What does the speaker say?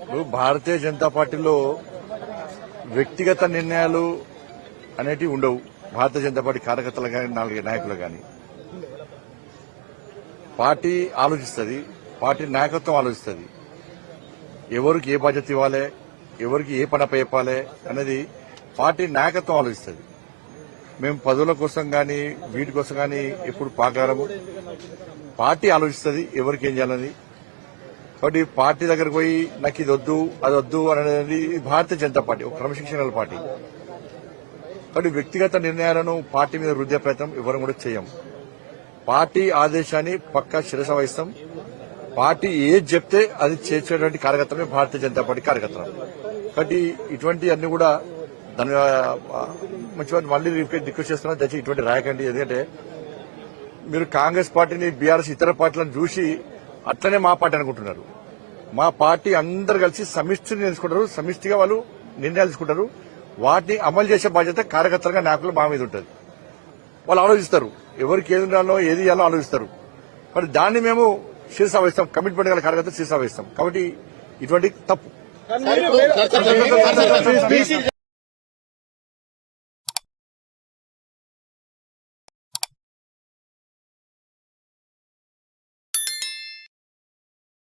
ఇప్పుడు భారతీయ జనతా పార్టీలో వ్యక్తిగత నిర్ణయాలు అనేటివి ఉండవు. భారతీయ జనతా పార్టీ కార్యకర్తలు కానీ నాయకులు కానీ పార్టీ ఆలోచిస్తుంది, పార్టీ నాయకత్వం ఆలోచిస్తుంది. ఎవరికి ఏ బాధ్యత ఇవ్వాలి, ఎవరికి ఏ పని చెప్పాలి అనేది పార్టీ నాయకత్వం ఆలోచిస్తుంది. మేము పదవుల కోసం కానీ వీటి కోసం కానీ ఎప్పుడు పాకారము. పార్టీ ఆలోచిస్తుంది ఎవరికి ఏం చేయాలని. కాబట్టి పార్టీ దగ్గరకు పోయి నాకు ఇది వద్దు అది వద్దు అనేది భారతీయ జనతా పార్టీ ఒక క్రమశిక్షణ పార్టీ. కాబట్టి వ్యక్తిగత నిర్ణయాలను పార్టీ మీద రుద్దే ప్రయత్నం ఎవరు కూడా చేయం. పార్టీ ఆదేశాన్ని పక్కా శిరస వహిస్తాం. పార్టీ ఏది చెప్తే అది చేసేటువంటి కార్యకర్తలే భారతీయ జనతా పార్టీ కార్యకర్తలు. కాబట్టి ఇటువంటి అన్ని కూడా దాని మంచి మళ్ళీ రిక్వెస్ట్ చేస్తున్నా, దయచేసి ఇటువంటి రాయకండి. ఎందుకంటే మీరు కాంగ్రెస్ పార్టీని, బీఆర్ఎస్ ఇతర పార్టీలను చూసి అట్లనే మా పార్టీ అనుకుంటున్నారు. మా పార్టీ అందరు కలిసి సమిష్టిని తెలుసుకుంటారు, సమిష్టిగా వాళ్ళు నిర్ణయాలు తీసుకుంటారు. వాటిని అమలు చేసే బాధ్యత కార్యకర్తలుగా నాయకులు మా మీద ఉంటుంది. వాళ్ళు ఆలోచిస్తారు, ఎవరికి ఏది ఉండాలో ఏది ఇవ్వాలో ఆలోచిస్తారు. మరి దాన్ని మేము శిరస వహిస్తాం, కమిట్మెంట్ గల కార్యకర్త శిరస వహిస్తాం. కాబట్టి ఇటువంటి తప్పు